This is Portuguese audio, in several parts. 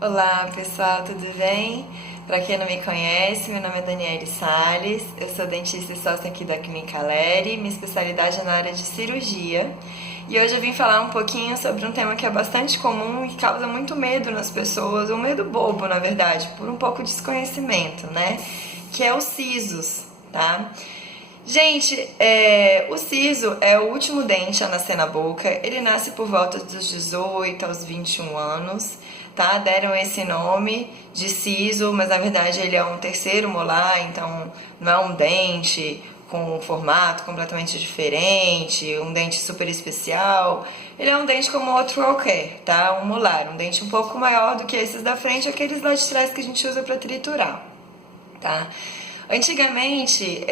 Olá pessoal, tudo bem? Para quem não me conhece, meu nome é Daniele Salles, eu sou dentista e sócia aqui da Clínica Leri, minha especialidade é na área de cirurgia. E hoje eu vim falar um pouquinho sobre um tema que é bastante comum e que causa muito medo nas pessoas, um medo bobo na verdade, por um pouco de desconhecimento, né? Que é os sisos, tá? Gente, o siso é o último dente a nascer na boca. Ele nasce por volta dos 18 aos 21 anos, tá? Deram esse nome de siso, mas na verdade ele é um terceiro molar, então não é um dente com um formato completamente diferente, um dente super especial. Ele é um dente como outro qualquer, tá? Um molar, um dente um pouco maior do que esses da frente, aqueles lá de trás que a gente usa para triturar, tá? Antigamente,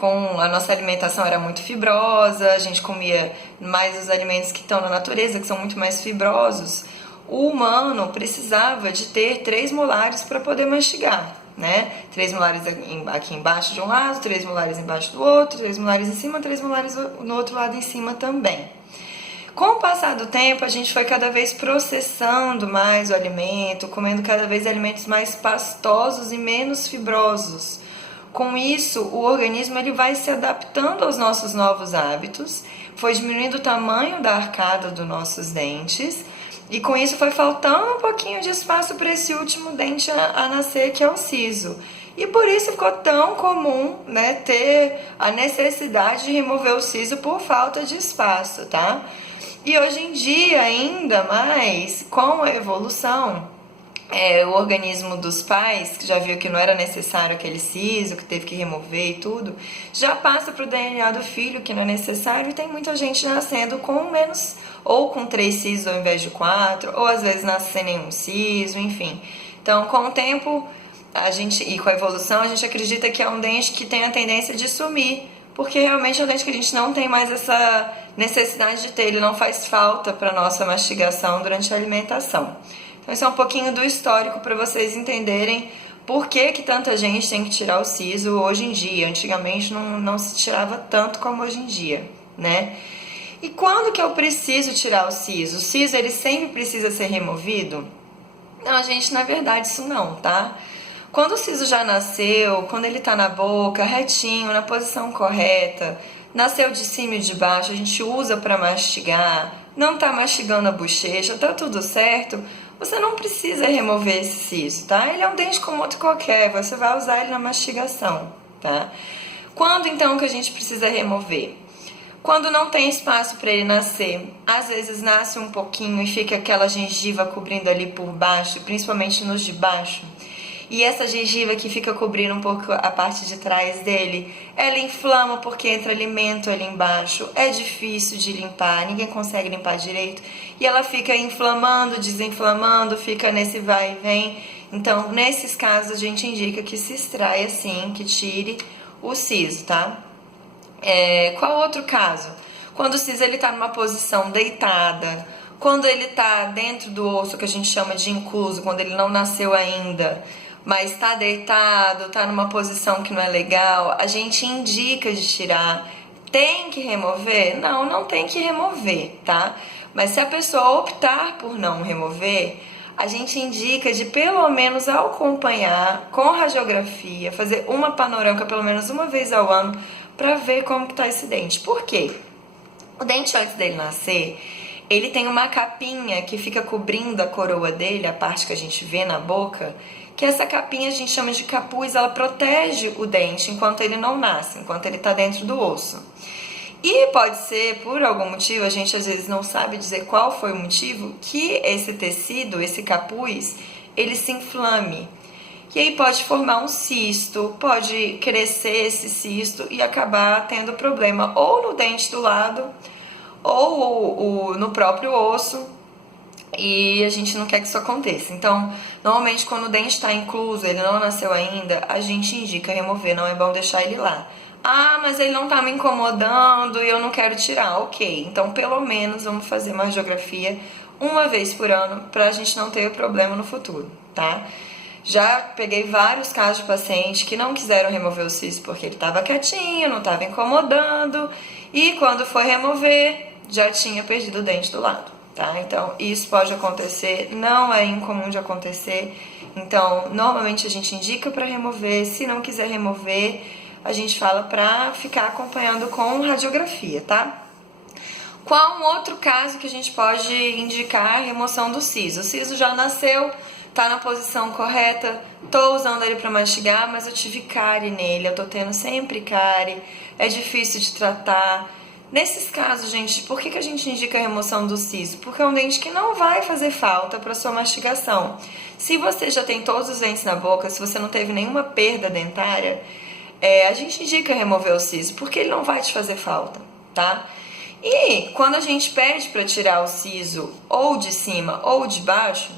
com a nossa alimentação era muito fibrosa, a gente comia mais os alimentos que estão na natureza, que são muito mais fibrosos. O humano precisava de ter 3 molares para poder mastigar, né? 3 molares aqui embaixo de um lado, 3 molares embaixo do outro, 3 molares em cima, 3 molares no outro lado em cima também. Com o passar do tempo, a gente foi cada vez processando mais o alimento, comendo cada vez alimentos mais pastosos e menos fibrosos. Com isso, o organismo ele vai se adaptando aos nossos novos hábitos, foi diminuindo o tamanho da arcada dos nossos dentes, e com isso foi faltando um pouquinho de espaço para esse último dente a nascer, que é o siso. E por isso ficou tão comum, né, ter a necessidade de remover o siso por falta de espaço, tá? E hoje em dia, ainda mais, com a evolução, o organismo dos pais, que já viu que não era necessário aquele siso, que teve que remover e tudo, já passa para o DNA do filho, que não é necessário, e tem muita gente nascendo com menos, ou com 3 sisos ao invés de 4, ou às vezes nasce sem nenhum siso, enfim. Então, com o tempo e com a evolução, a gente acredita que é um dente que tem a tendência de sumir, porque realmente é um dente que a gente não tem mais essa necessidade de ter, ele não faz falta para a nossa mastigação durante a alimentação. Então, isso é um pouquinho do histórico para vocês entenderem por que tanta gente tem que tirar o siso hoje em dia. Antigamente não se tirava tanto como hoje em dia, né? E quando que eu preciso tirar o siso? O siso, ele sempre precisa ser removido? Não, gente, na verdade isso não, tá? Quando o siso já nasceu, quando ele tá na boca, retinho, na posição correta, nasceu de cima e de baixo, a gente usa para mastigar, não tá mastigando a bochecha, tá tudo certo, você não precisa remover esse siso, tá? Ele é um dente como outro qualquer, você vai usar ele na mastigação, tá? Quando então que a gente precisa remover? Quando não tem espaço para ele nascer, às vezes nasce um pouquinho e fica aquela gengiva cobrindo ali por baixo, principalmente nos de baixo. E essa gengiva que fica cobrindo um pouco a parte de trás dele, ela inflama porque entra alimento ali embaixo, é difícil de limpar, ninguém consegue limpar direito, e ela fica inflamando, desinflamando, fica nesse vai e vem. Então, nesses casos, a gente indica que se extraia sim, que tire o siso, tá? Qual outro caso? Quando o siso está numa posição deitada, quando ele está dentro do osso, que a gente chama de incluso, quando ele não nasceu ainda, mas está deitado, está numa posição que não é legal, a gente indica de tirar. Tem que remover? Não, não tem que remover, tá? Mas se a pessoa optar por não remover, a gente indica de pelo menos acompanhar com radiografia, fazer uma panorâmica pelo menos uma vez ao ano para ver como que tá esse dente. Por quê? O dente, antes dele nascer, ele tem uma capinha que fica cobrindo a coroa dele, a parte que a gente vê na boca, que essa capinha a gente chama de capuz, ela protege o dente enquanto ele não nasce, enquanto ele está dentro do osso. E pode ser, por algum motivo, a gente às vezes não sabe dizer qual foi o motivo, que esse tecido, esse capuz, ele se inflame. E aí pode formar um cisto, pode crescer esse cisto e acabar tendo problema ou no dente do lado ou no próprio osso, e a gente não quer que isso aconteça. Então, normalmente quando o dente está incluso, ele não nasceu ainda, a gente indica remover, não é bom deixar ele lá. Ah, mas ele não tá me incomodando e eu não quero tirar. Ok, então pelo menos vamos fazer uma radiografia uma vez por ano pra gente não ter problema no futuro, tá? Já peguei vários casos de pacientes que não quiseram remover o siso porque ele estava quietinho, não estava incomodando, e quando foi remover, já tinha perdido o dente do lado. tá? Então, isso pode acontecer, não é incomum de acontecer. Então, normalmente a gente indica para remover. Se não quiser remover, a gente fala para ficar acompanhando com radiografia, tá? Qual um outro caso que a gente pode indicar a remoção do siso? O siso já nasceu, tá na posição correta, tô usando ele para mastigar, mas eu tive cárie nele, eu tô tendo sempre cárie, é difícil de tratar. Nesses casos, gente, por que a gente indica a remoção do siso? Porque é um dente que não vai fazer falta para sua mastigação. Se você já tem todos os dentes na boca, se você não teve nenhuma perda dentária, a gente indica remover o siso, porque ele não vai te fazer falta, tá? E quando a gente pede para tirar o siso ou de cima ou de baixo,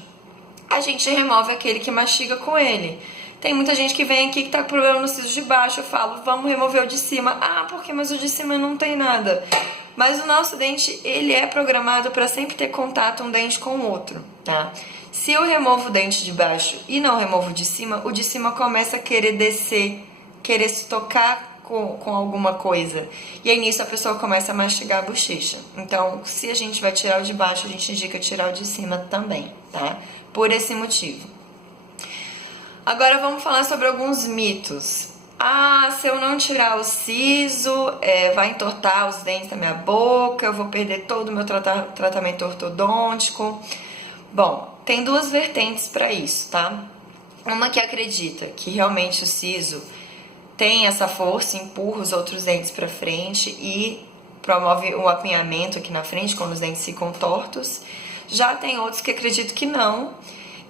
a gente remove aquele que mastiga com ele. Tem muita gente que vem aqui que tá com problema no siso de baixo, eu falo, vamos remover o de cima. Ah, porque mas o de cima não tem nada. Mas o nosso dente, ele é programado para sempre ter contato um dente com o outro, tá? Se eu removo o dente de baixo e não removo o de cima começa a querer descer, querer se tocar com alguma coisa. E aí nisso a pessoa começa a mastigar a bochecha. Então, se a gente vai tirar o de baixo, a gente indica tirar o de cima também, tá? Por esse motivo. Agora vamos falar sobre alguns mitos. Ah, se eu não tirar o siso, vai entortar os dentes da minha boca, eu vou perder todo o meu tratamento ortodôntico. Bom, tem duas vertentes para isso, tá? Uma que acredita que realmente o siso tem essa força, empurra os outros dentes para frente e promove o apinhamento aqui na frente, quando os dentes ficam tortos. Já tem outros que acreditam que não,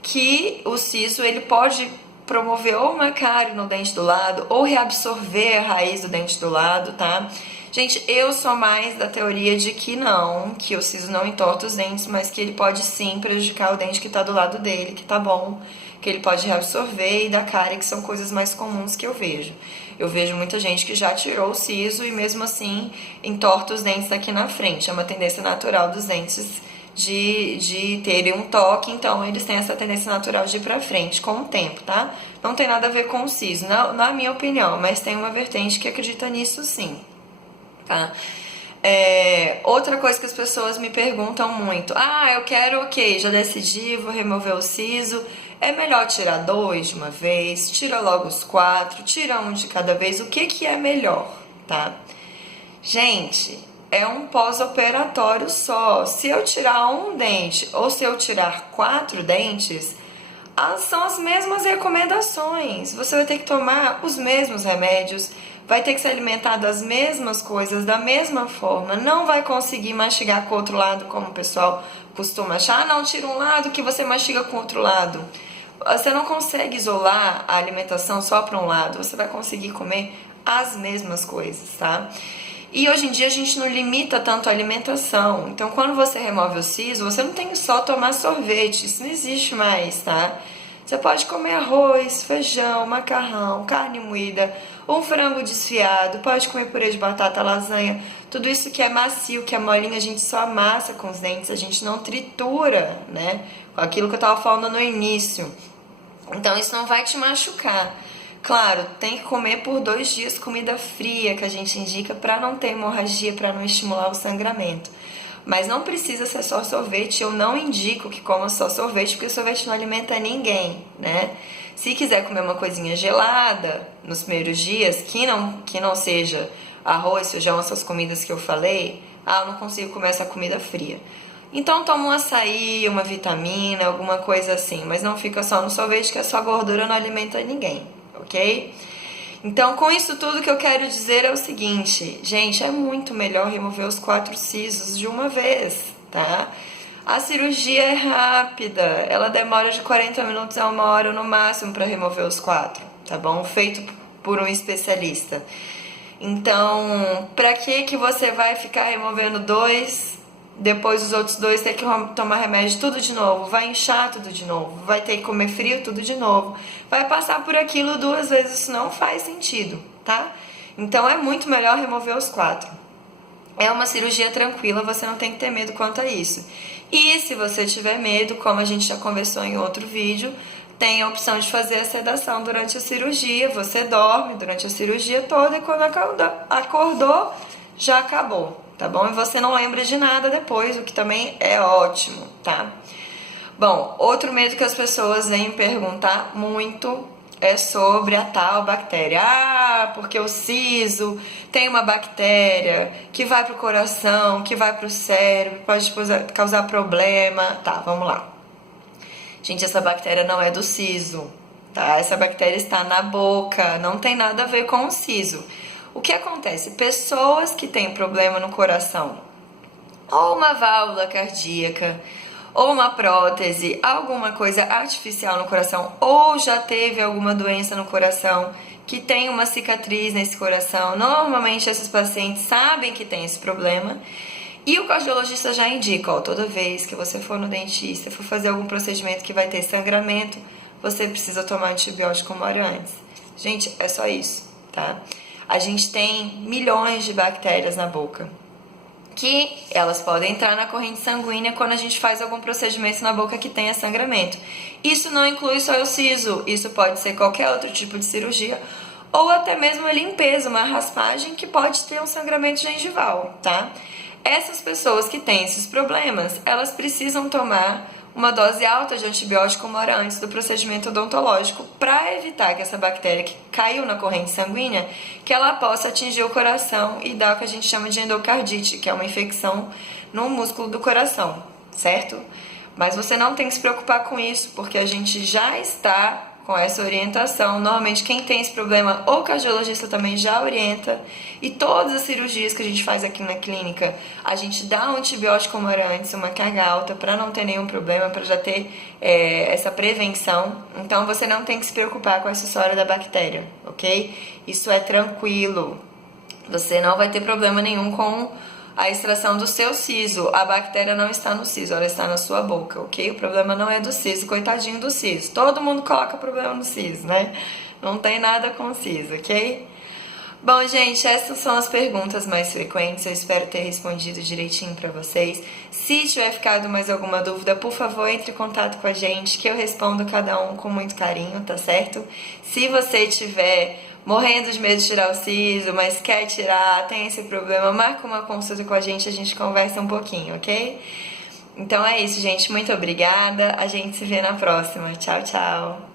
que o siso ele pode promover ou uma cárie no dente do lado ou reabsorver a raiz do dente do lado, tá? Gente, eu sou mais da teoria de que não, que o siso não entorta os dentes, mas que ele pode sim prejudicar o dente que tá do lado dele, que tá bom, que ele pode reabsorver, e da cárie, que são coisas mais comuns que eu vejo. Eu vejo muita gente que já tirou o siso e mesmo assim entorta os dentes aqui na frente. É uma tendência natural dos dentes de terem um toque, então eles têm essa tendência natural de ir pra frente com o tempo, tá? Não tem nada a ver com o siso, na minha opinião, mas tem uma vertente que acredita nisso sim, tá? Outra coisa que as pessoas me perguntam muito: ah, eu quero, ok, já decidi, vou remover o siso, é melhor tirar 2 de uma vez, tira logo os 4, tira um de cada vez, o que é melhor, tá? Gente, é um pós-operatório só. Se eu tirar um dente ou se eu tirar 4 dentes, são as mesmas recomendações. Você vai ter que tomar os mesmos remédios, vai ter que se alimentar das mesmas coisas, da mesma forma. Não vai conseguir mastigar com o outro lado, como o pessoal costuma achar. Ah, não, tira um lado que você mastiga com o outro lado. Você não consegue isolar a alimentação só para um lado. Você vai conseguir comer as mesmas coisas, tá? E hoje em dia a gente não limita tanto a alimentação. Então, quando você remove o siso, você não tem que só tomar sorvete. Isso não existe mais, tá? Você pode comer arroz, feijão, macarrão, carne moída, um frango desfiado, pode comer purê de batata, lasanha. Tudo isso que é macio, que é molinho, a gente só amassa com os dentes, a gente não tritura, né? Com aquilo que eu tava falando no início. Então, isso não vai te machucar. Claro, tem que comer por 2 dias comida fria, que a gente indica para não ter hemorragia, para não estimular o sangramento. Mas não precisa ser só sorvete, eu não indico que coma só sorvete, porque o sorvete não alimenta ninguém, né? Se quiser comer uma coisinha gelada nos primeiros dias, que não seja arroz, feijão, essas comidas que eu falei, eu não consigo comer essa comida fria. Então toma um açaí, uma vitamina, alguma coisa assim, mas não fica só no sorvete, que a sua gordura não alimenta ninguém, ok? Então, com isso tudo que eu quero dizer é o seguinte, gente, é muito melhor remover os 4 sisos de uma vez, tá? A cirurgia é rápida, ela demora de 40 minutos a 1 hora no máximo para remover os 4, tá bom? Feito por um especialista. Então, pra que você vai ficar removendo 2, depois os outros 2 ter que tomar remédio tudo de novo, vai inchar tudo de novo, vai ter que comer frio tudo de novo, vai passar por aquilo 2 vezes, isso não faz sentido, tá? Então é muito melhor remover os 4. É uma cirurgia tranquila, você não tem que ter medo quanto a isso. E se você tiver medo, como a gente já conversou em outro vídeo, tem a opção de fazer a sedação durante a cirurgia, você dorme durante a cirurgia toda e quando acordou, já acabou. tá bom? E você não lembra de nada depois, o que também é ótimo, tá? Bom, outro medo que as pessoas vêm perguntar muito é sobre a tal bactéria. Ah, porque o siso tem uma bactéria que vai pro coração, que vai pro cérebro, pode causar problema. Tá, vamos lá. Gente, essa bactéria não é do siso, tá? Essa bactéria está na boca, não tem nada a ver com o siso. O que acontece? Pessoas que têm problema no coração, ou uma válvula cardíaca, ou uma prótese, alguma coisa artificial no coração, ou já teve alguma doença no coração, que tem uma cicatriz nesse coração. Normalmente esses pacientes sabem que tem esse problema e o cardiologista já indica, ó, toda vez que você for no dentista, for fazer algum procedimento que vai ter sangramento, você precisa tomar antibiótico uma hora antes. Gente, é só isso, tá? A gente tem milhões de bactérias na boca, que elas podem entrar na corrente sanguínea quando a gente faz algum procedimento na boca que tenha sangramento. Isso não inclui só o siso, isso pode ser qualquer outro tipo de cirurgia, ou até mesmo uma limpeza, uma raspagem que pode ter um sangramento gengival, tá? Essas pessoas que têm esses problemas, elas precisam tomar uma dose alta de antibiótico uma hora antes do procedimento odontológico para evitar que essa bactéria que caiu na corrente sanguínea, que ela possa atingir o coração e dar o que a gente chama de endocardite, que é uma infecção no músculo do coração, certo? Mas você não tem que se preocupar com isso, porque a gente já está com essa orientação. Normalmente quem tem esse problema, o cardiologista também já orienta, e todas as cirurgias que a gente faz aqui na clínica, a gente dá um antibiótico uma hora antes, uma carga alta, para não ter nenhum problema, para já ter essa prevenção. Então você não tem que se preocupar com essa história da bactéria, ok? Isso é tranquilo, você não vai ter problema nenhum com a extração do seu siso. A bactéria não está no siso, ela está na sua boca, ok? O problema não é do siso, coitadinho do siso. Todo mundo coloca problema no siso, né? Não tem nada com o siso, ok? Bom, gente, essas são as perguntas mais frequentes. Eu espero ter respondido direitinho para vocês. Se tiver ficado mais alguma dúvida, por favor, entre em contato com a gente, que eu respondo cada um com muito carinho, tá certo? Se você tiver morrendo de medo de tirar o siso, mas quer tirar, tem esse problema, marca uma consulta com a gente conversa um pouquinho, ok? Então é isso, gente. Muito obrigada. A gente se vê na próxima. Tchau, tchau.